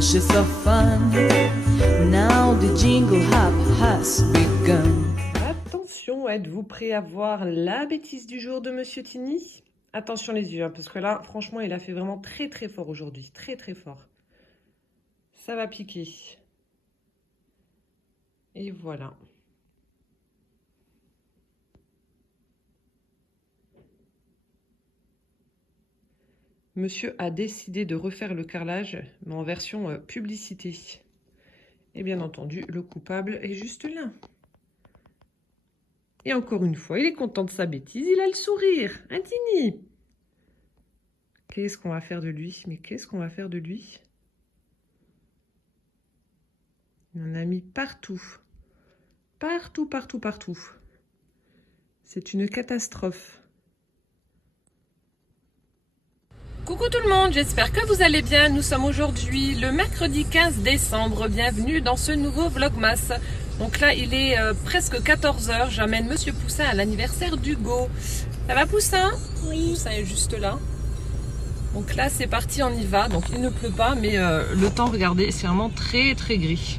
was just for fun. Now the jingle hop has begun. Attention, êtes-vous prêt à voir la bêtise du jour de Monsieur Tini? Attention les yeux, hein, parce que là, franchement, il a fait vraiment très très fort aujourd'hui. Très très fort. Ça va piquer. Et voilà. Monsieur a décidé de refaire le carrelage, mais en version publicité. Et bien entendu, le coupable est juste là. Et encore une fois, il est content de sa bêtise, il a le sourire. Hein, Tini? Qu'est-ce qu'on va faire de lui? Mais qu'est-ce qu'on va faire de lui? Il en a mis partout. Partout, partout, partout. C'est une catastrophe. Coucou tout le monde, j'espère que vous allez bien. Nous sommes aujourd'hui le mercredi 15 décembre. Bienvenue dans ce nouveau Vlogmas. Donc là, il est presque 14 h. J'amène Monsieur Poussin à l'anniversaire d'Hugo. Ça va Poussin? Oui. Poussin est juste là. Donc là, c'est parti, on y va. Donc il ne pleut pas, mais le temps, regardez, c'est vraiment très très gris.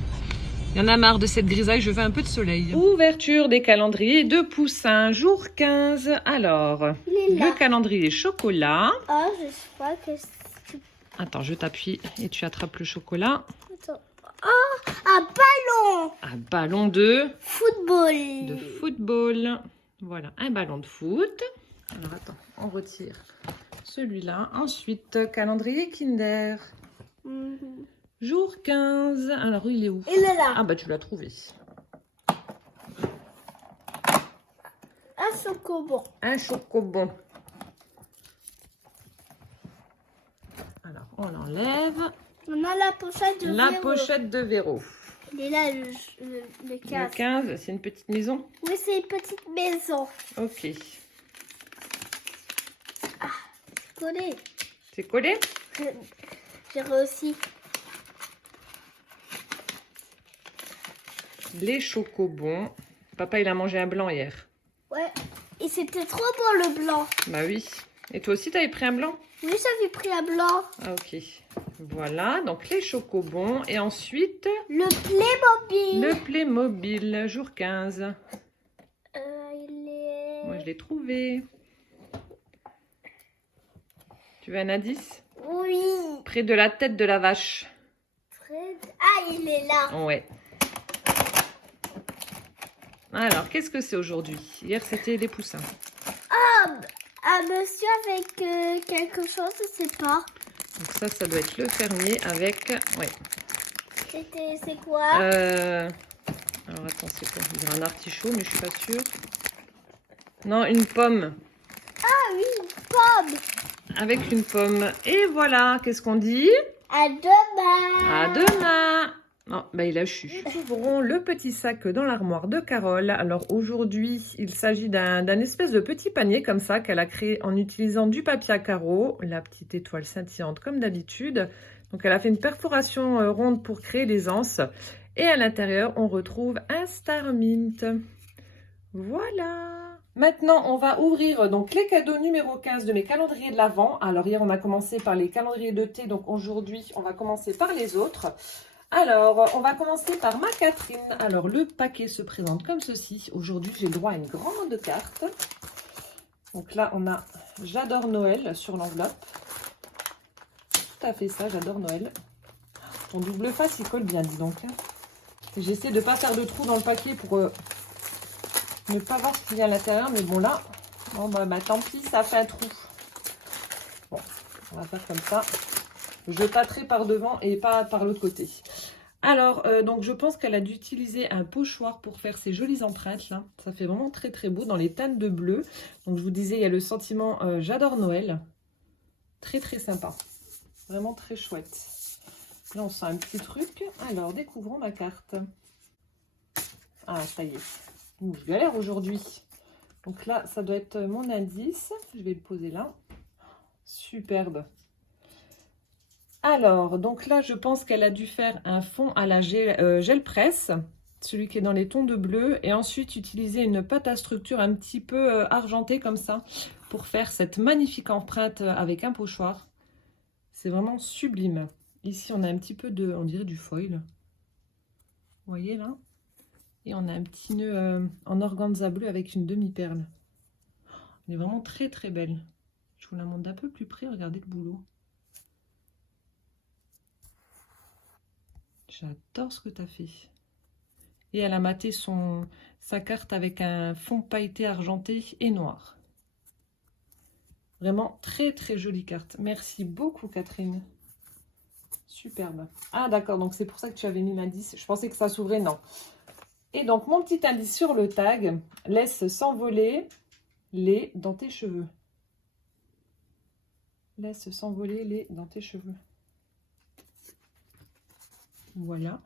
Il y en a marre de cette grisaille, je veux un peu de soleil. Ouverture des calendriers de Poussin, jour 15. Alors, le calendrier chocolat. Oh, je crois que c'est... Attends, je t'appuie et tu attrapes le chocolat. Attends. Oh, un ballon. Un ballon de Football. football. Voilà, un ballon de foot. Alors attends, on retire celui-là. Ensuite, calendrier Kinder. Jour 15. Alors, il est où? Il est là. Ah bah, tu l'as trouvé. Un chocobon. Un chocobon. Alors, on l'enlève. On a la pochette de La Véro. pochette de Véro. Il est là, le 15. Le 15, c'est une petite maison? Oui, c'est une petite maison. Ok. Collé. C'est collé? J'ai réussi. Les chocobons. Papa, il a mangé un blanc hier. Ouais. Et c'était trop bon le blanc. Bah oui. Et toi aussi, t'avais pris un blanc? Oui, j'avais pris un blanc. Ah, ok. Voilà, donc les chocobons. Et ensuite, Le Playmobil. le Playmobil, jour 15. Il est... Moi, je l'ai trouvé. Tu veux un indice? Oui. Près de la tête de la vache. Fred. Ah, il est là. Ouais. Alors, qu'est-ce que c'est aujourd'hui? Hier, c'était les poussins. Un monsieur avec quelque chose, je sais pas. Donc ça doit être le fermier avec... Ouais. C'est quoi? Alors, attends, c'est quoi? Il y a un artichaut, mais je suis pas sûre. Non, une pomme. Ah oui, une pomme. Avec une pomme. Et voilà, qu'est-ce qu'on dit? À demain. À demain. Non, bah il a chu. Ouvrons le petit sac dans l'armoire de Carole. Alors aujourd'hui, il s'agit d'un espèce de petit panier comme ça qu'elle a créé en utilisant du papier à carreaux, la petite étoile scintillante comme d'habitude. Donc elle a fait une perforation ronde pour créer les anses. Et à l'intérieur, on retrouve un Star Mint. Voilà. Maintenant, on va ouvrir donc les cadeaux numéro 15 de mes calendriers de l'Avent. Alors hier, on a commencé par les calendriers de thé. Donc aujourd'hui, on va commencer par les autres. Alors, on va commencer par ma Catherine. Alors, le paquet se présente comme ceci. Aujourd'hui, j'ai le droit à une grande carte. Donc là, on a « J'adore Noël » sur l'enveloppe. Tout à fait ça, j'adore Noël. Ton double face, il colle bien, dis donc. J'essaie de ne pas faire de trou dans le paquet pour ne pas voir ce qu'il y a à l'intérieur. Mais bon, là, bon, bah, tant pis, ça fait un trou. Bon, on va faire comme ça. Je tâterai par devant et pas par l'autre côté. Alors, donc je pense qu'elle a dû utiliser un pochoir pour faire ces jolies empreintes là. Ça fait vraiment très très beau dans les teintes de bleu. Donc je vous disais, il y a le sentiment j'adore Noël. Très très sympa. Vraiment très chouette. Là, on sent un petit truc. Alors, découvrons ma carte. Ah, ça y est. Ouh, je galère aujourd'hui. Donc là, ça doit être mon indice. Je vais le poser là. Superbe. Alors, donc là, je pense qu'elle a dû faire un fond à la gel presse, celui qui est dans les tons de bleu, et ensuite utiliser une pâte à structure un petit peu argentée comme ça, pour faire cette magnifique empreinte avec un pochoir. C'est vraiment sublime. Ici, on a un petit peu de, on dirait du foil. Vous voyez là? Et on a un petit nœud en organza bleu avec une demi-perle. Elle est vraiment très très belle. Je vous la montre d'un peu plus près, regardez le boulot. J'adore ce que tu as fait. Et elle a maté sa carte avec un fond pailleté argenté et noir. Vraiment très très jolie carte. Merci beaucoup Catherine. Superbe. Ah d'accord, donc c'est pour ça que tu avais mis l'indice. Je pensais que ça s'ouvrait, non. Et donc mon petit indice sur le tag, laisse s'envoler les dans tes cheveux. Laisse s'envoler les dans tes cheveux. Voilà.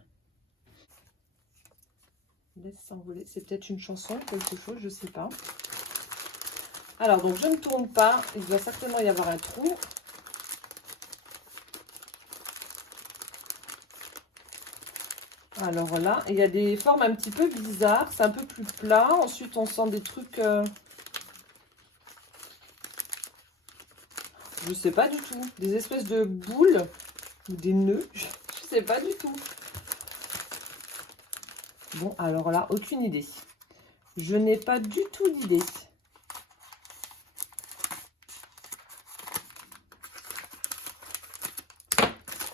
Laisse s'envoler. C'est peut-être une chanson, quelque chose, je sais pas. Alors, donc je ne tourne pas. Il doit certainement y avoir un trou. Alors là, il y a des formes un petit peu bizarres. C'est un peu plus plat. Ensuite, on sent des trucs... je sais pas du tout. Des espèces de boules ou des nœuds. Je sais pas du tout. Bon, alors là, aucune idée. Je n'ai pas du tout d'idée.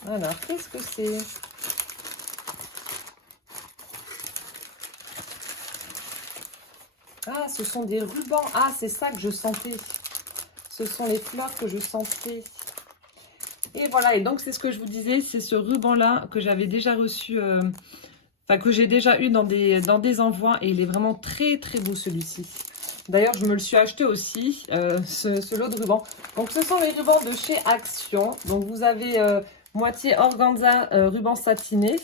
Alors, qu'est-ce que c'est? Ah, ce sont des rubans. Ah, c'est ça que je sentais. Ce sont les fleurs que je sentais. Et voilà, et donc c'est ce que je vous disais, c'est ce ruban-là que j'avais déjà reçu, enfin que j'ai déjà eu dans des envois, et il est vraiment très très beau celui-ci. D'ailleurs, je me le suis acheté aussi, ce lot de rubans. Donc ce sont les rubans de chez Action. Donc vous avez moitié organza, ruban satiné.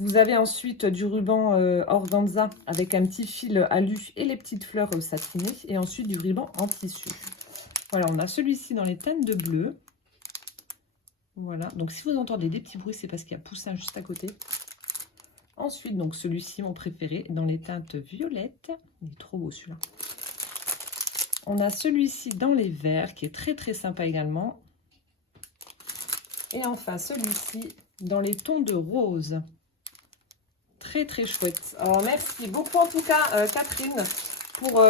Vous avez ensuite du ruban organza avec un petit fil alu et les petites fleurs satinées. Et ensuite du ruban en tissu. Voilà, on a celui-ci dans les teintes de bleu. Voilà, donc si vous entendez des petits bruits, c'est parce qu'il y a Poussin juste à côté. Ensuite, donc celui-ci, mon préféré, dans les teintes violettes. Il est trop beau celui-là. On a celui-ci dans les verts, qui est très très sympa également. Et enfin, celui-ci dans les tons de rose. Très très chouette. Alors, merci beaucoup en tout cas, Catherine, pour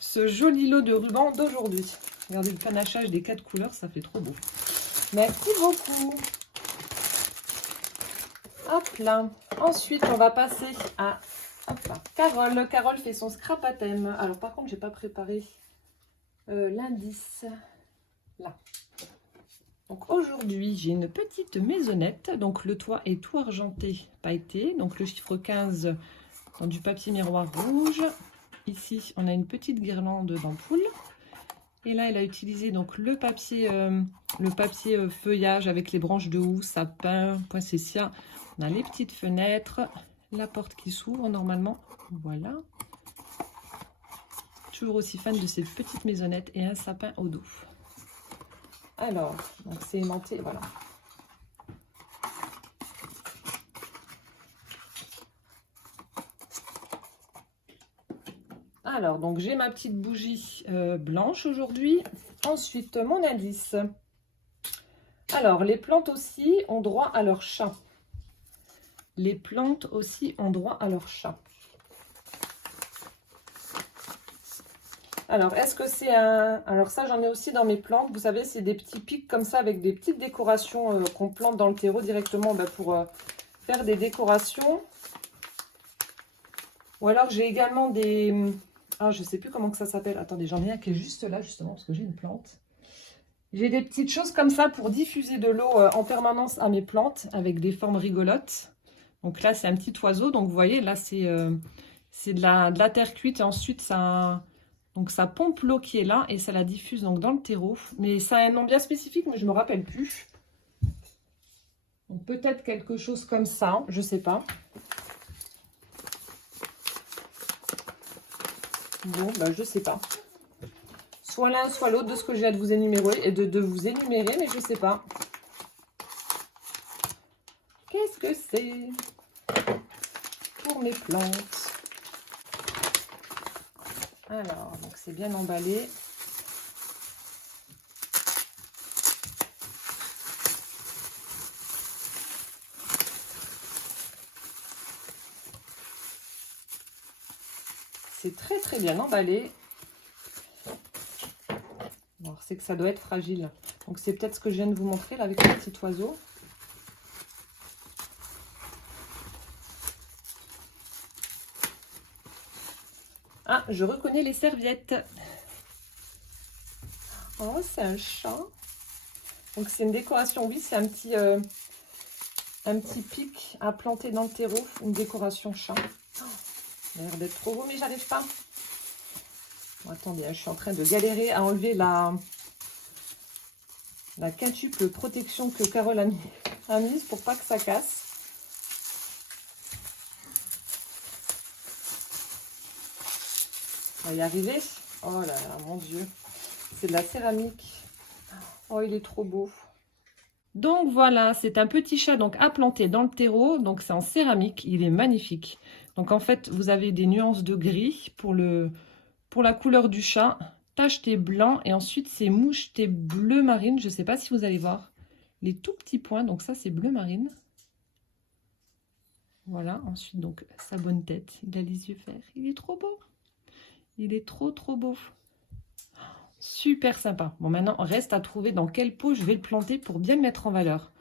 ce joli lot de rubans d'aujourd'hui. Regardez le panachage des 4 couleurs, ça fait trop beau. Merci beaucoup. Hop là. Ensuite, on va passer à Carole. Carole fait son scrap à thème. Alors, par contre, j'ai pas préparé l'indice. Là. Donc, aujourd'hui, j'ai une petite maisonnette. Donc, le toit est tout argenté, pailleté. Donc, le chiffre 15 dans du papier miroir rouge. Ici, on a une petite guirlande d'ampoule. Et là, elle a utilisé donc le papier feuillage avec les branches de houx, sapin, poinsettia. On a les petites fenêtres, la porte qui s'ouvre normalement. Voilà. Toujours aussi fan de ces petites maisonnettes et un sapin au dos. Alors, donc c'est aimanté, voilà. Alors, donc j'ai ma petite bougie blanche aujourd'hui. Ensuite, mon indice. Alors, les plantes aussi ont droit à leur chat. Les plantes aussi ont droit à leur chat. Alors, est-ce que c'est un... Alors ça, j'en ai aussi dans mes plantes. Vous savez, c'est des petits pics comme ça avec des petites décorations qu'on plante dans le terreau directement pour faire des décorations. Ou alors, j'ai également des... Ah, je ne sais plus comment que ça s'appelle. Attendez, j'en ai un qui est juste là, justement, parce que j'ai une plante. J'ai des petites choses comme ça pour diffuser de l'eau en permanence à mes plantes, avec des formes rigolotes. Donc là, c'est un petit oiseau. Donc, vous voyez, là, c'est de la terre cuite. Et ensuite, ça pompe l'eau qui est là et ça la diffuse donc dans le terreau. Mais ça a un nom bien spécifique, mais je ne me rappelle plus. Donc, peut-être quelque chose comme ça, je ne sais pas. Bon, bah, je sais pas. Soit l'un, soit l'autre de ce que je viens de vous énumérer, et de vous énumérer, mais je sais pas. Qu'est-ce que c'est pour mes plantes? Alors, donc c'est bien emballé. c'est très très bien emballé. Alors, c'est que ça doit être fragile. Donc, c'est peut-être ce que je viens de vous montrer là avec le petit oiseau. Ah, je reconnais les serviettes. Oh, c'est un chat. Donc, c'est une décoration. Oui, c'est un petit pic à planter dans le terreau. Une décoration chat. Oh, ça a l'air d'être trop beau, mais j'arrive pas. Bon, attendez, je suis en train de galérer à enlever la quintuple protection que Carole a mise pour pas que ça casse. On va y arriver. Oh là là, mon Dieu. C'est de la céramique. Oh, il est trop beau. Donc voilà, c'est un petit chat donc à planter dans le terreau. Donc c'est en céramique. Il est magnifique. Donc en fait, vous avez des nuances de gris pour la couleur du chat. Tacheté blanc et ensuite c'est moucheté bleu marine. Je ne sais pas si vous allez voir les tout petits points. Donc ça, c'est bleu marine. Voilà. Ensuite, donc sa bonne tête. Il a les yeux verts. Il est trop beau. Il est trop beau. Super sympa. Bon, maintenant, reste à trouver dans quel pot je vais le planter pour bien le mettre en valeur.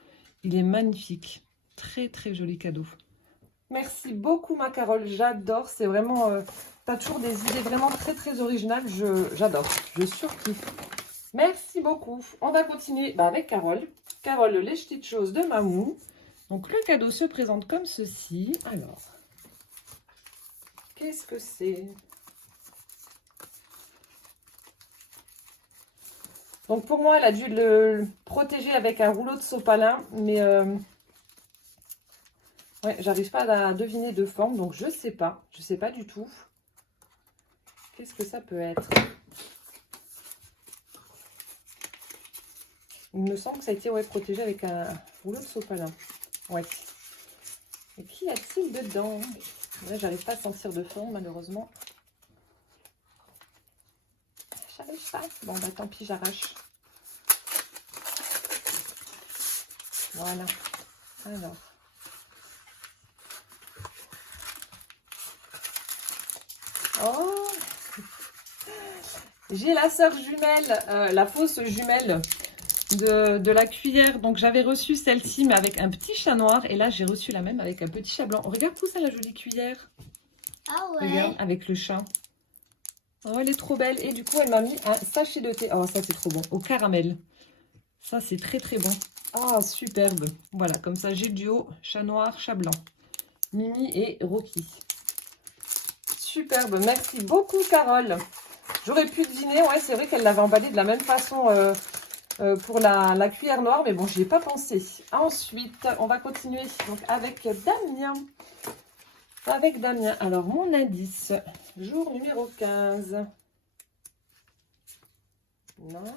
Il est magnifique. Très joli cadeau. Merci beaucoup, ma Carole. J'adore. C'est vraiment... tu as toujours des idées vraiment très originales. J'adore. Je surkiffe. Merci beaucoup. On va continuer avec Carole. Carole, les petites choses de Mamou. Donc, le cadeau se présente comme ceci. Alors, qu'est-ce que c'est ? Donc pour moi, elle a dû le protéger avec un rouleau de sopalin, mais ouais, j'arrive pas à deviner de forme, donc je sais pas du tout. Qu'est-ce que ça peut être? Il me semble que ça a été protégé avec un rouleau de sopalin. Ouais. Et qu'y a-t-il dedans? Là, j'arrive pas à sentir de forme, malheureusement. J'arrive pas. Bon, bah tant pis, j'arrache. Voilà. Alors. Oh! J'ai la sœur jumelle, la fausse jumelle de la cuillère. Donc, j'avais reçu celle-ci, mais avec un petit chat noir. Et là, j'ai reçu la même avec un petit chat blanc. Regarde tout ça, la jolie cuillère. Ah ouais. Regarde, avec le chat. Oh, elle est trop belle. Et du coup, elle m'a mis un sachet de thé. Oh, ça, c'est trop bon. Au caramel. Ça, c'est très bon. Ah, superbe. Voilà, comme ça, j'ai le duo chat noir, chat blanc. Mimi et Rocky. Superbe. Merci beaucoup, Carole. J'aurais pu deviner. Ouais, c'est vrai qu'elle l'avait emballé de la même façon pour la cuillère noire. Mais bon, je n'y ai pas pensé. Ensuite, on va continuer donc, avec Damien. Avec Damien. Alors, mon indice. Jour numéro 15. Non.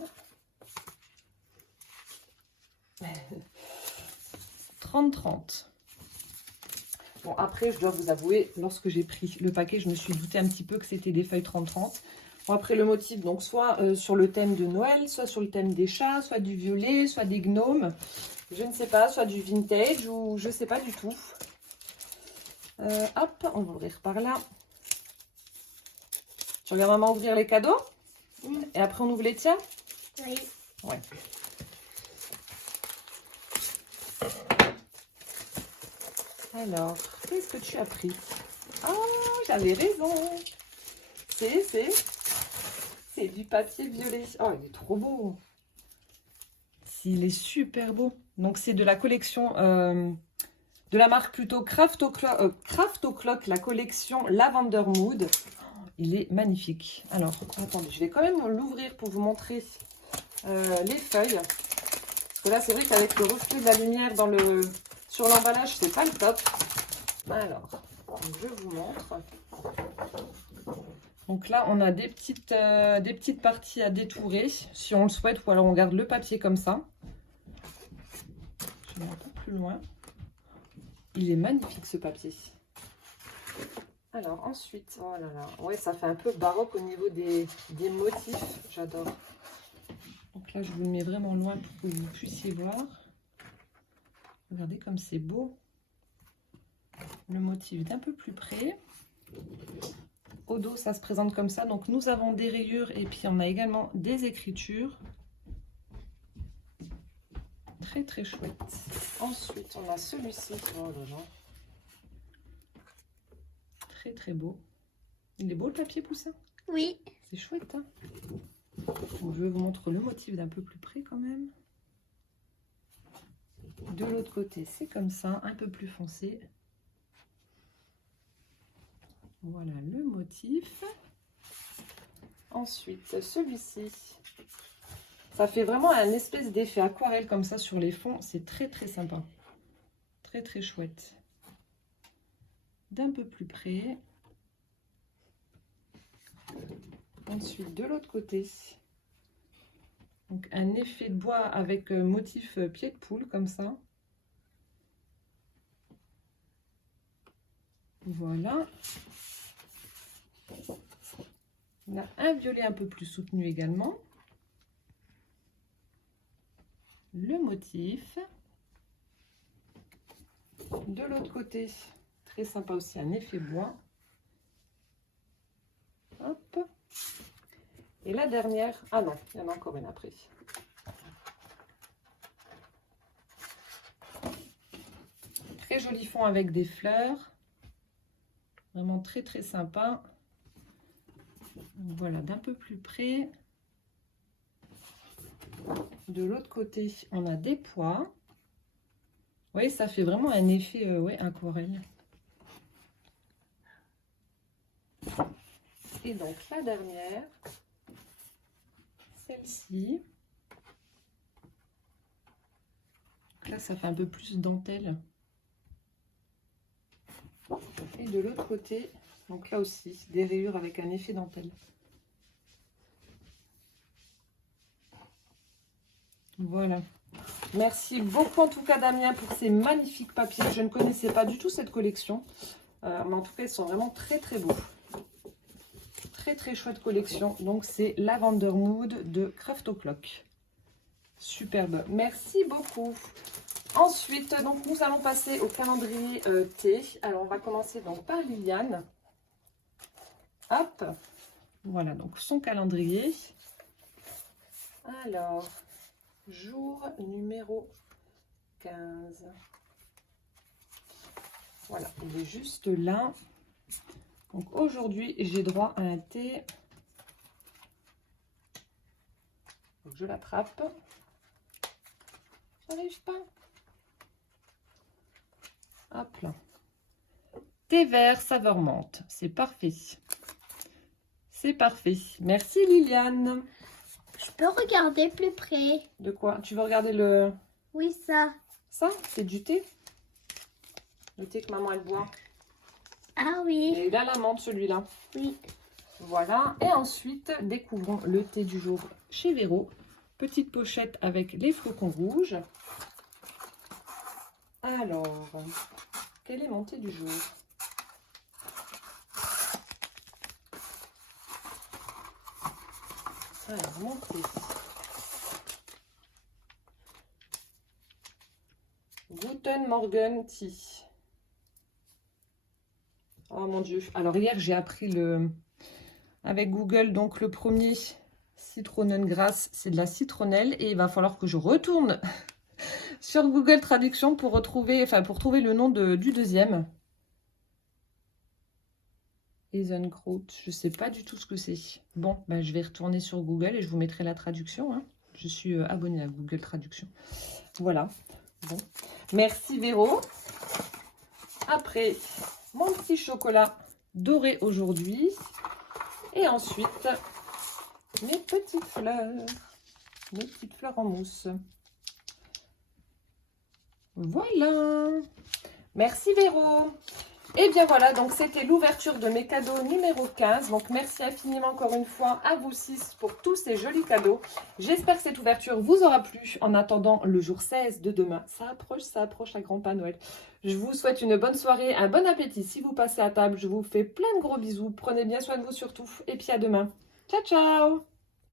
30-30. Bon, après, je dois vous avouer, lorsque j'ai pris le paquet, je me suis douté un petit peu que c'était des feuilles 30-30. Bon, après, le motif, donc, soit sur le thème de Noël, soit sur le thème des chats, soit du violet, soit des gnomes. Je ne sais pas, soit du vintage ou je ne sais pas du tout. Hop, on va ouvrir par là. Tu regardes maman ouvrir les cadeaux? Et après, on ouvre les tiens? Oui. Ouais. Alors, qu'est-ce que tu as pris? Oh, j'avais raison. C'est du papier violet. Oh, il est trop beau. Il est super beau. Donc, c'est de la collection, de la marque plutôt Craft O'Clock, la collection Lavender Mood. Oh, il est magnifique. Alors, attendez, je vais quand même l'ouvrir pour vous montrer les feuilles. Parce que là, c'est vrai qu'avec le reflet de la lumière sur l'emballage, c'est pas le top. Alors, je vous montre. Donc là, on a des petites parties à détourer, si on le souhaite, ou alors on garde le papier comme ça. Je vais un peu plus loin. Il est magnifique, ce papier. Alors, ensuite, oh là là, ouais, ça fait un peu baroque au niveau des motifs. J'adore. Donc là, je vous le mets vraiment loin pour que vous puissiez voir. Regardez comme c'est beau. Le motif d'un peu plus près. Au dos, ça se présente comme ça. Donc, nous avons des rayures et puis on a également des écritures. Très, très chouette. Ensuite, on a celui-ci. Oh là là. Très, très beau. Il est beau le papier Poussin? Oui. C'est chouette, hein? Donc, je vous montre le motif d'un peu plus près quand même. De l'autre côté, c'est comme ça, un peu plus foncé. Voilà le motif. Ensuite, celui-ci. Ça fait vraiment un espèce d'effet aquarelle comme ça sur les fonds. C'est très très sympa. Très très chouette. D'un peu plus près. Ensuite, de l'autre côté. Donc, un effet de bois avec motif pied de poule comme ça. Voilà. On a un violet un peu plus soutenu également. Le motif. De l'autre côté, très sympa aussi, un effet bois. Hop. Et la dernière, ah non, il y en a encore une après. Très joli fond avec des fleurs. Vraiment très très sympa. Voilà, d'un peu plus près. De l'autre côté, on a des pois. Vous voyez, ça fait vraiment un effet ouais, aquarelle. Et donc la dernière, celle-ci. Là, ça fait un peu plus dentelle. Et de l'autre côté, donc là aussi, des rayures avec un effet dentelle. Voilà. Merci beaucoup en tout cas Damien pour ces magnifiques papiers. Je ne connaissais pas du tout cette collection. Mais en tout cas, ils sont vraiment très très beaux. Très très chouette collection. Donc c'est Lavender Mood de Craft O'Clock. Superbe. Merci beaucoup. Ensuite, donc nous allons passer au calendrier thé. Alors on va commencer donc par Liliane. Hop. Voilà donc son calendrier. Alors, jour numéro 15. Voilà, il est juste là. Donc aujourd'hui, j'ai droit à un thé. Donc, je l'attrape. J'arrive pas. Hop là. Thé vert saveur menthe. C'est parfait. C'est parfait. Merci Liliane. Je peux regarder plus près. De quoi? Tu veux regarder le... Oui, ça. Ça, c'est du thé. Le thé que maman elle boit. Ah oui. Et il a la menthe celui-là. Oui. Voilà. Et ensuite, découvrons le thé du jour chez Véro. Petite pochette avec les flocons rouges. Alors, quel est mon thé du jour? Alors, mon thé. Guten Morgen Tea. Oh mon Dieu. Alors hier, j'ai appris avec Google, donc le premier Zitronengras, c'est de la citronnelle. Et il va falloir que je retourne sur Google Traduction pour retrouver, pour trouver le nom du deuxième. Eisenkraut, je ne sais pas du tout ce que c'est. Bon, ben, je vais retourner sur Google et je vous mettrai la traduction. Hein. Je suis abonnée à Google Traduction. Voilà. Bon. Merci Véro. Après, mon petit chocolat doré aujourd'hui. Et ensuite, mes petites fleurs. Mes petites fleurs en mousse. Voilà. Merci Véro. Et bien voilà, donc c'était l'ouverture de mes cadeaux numéro 15. Donc merci infiniment encore une fois à vous 6 pour tous ces jolis cadeaux. J'espère que cette ouverture vous aura plu. En attendant le jour 16 de demain, ça approche la grand pas Noël. Je vous souhaite une bonne soirée, un bon appétit si vous passez à table. Je vous fais plein de gros bisous. Prenez bien soin de vous surtout. Et puis à demain. Ciao, ciao!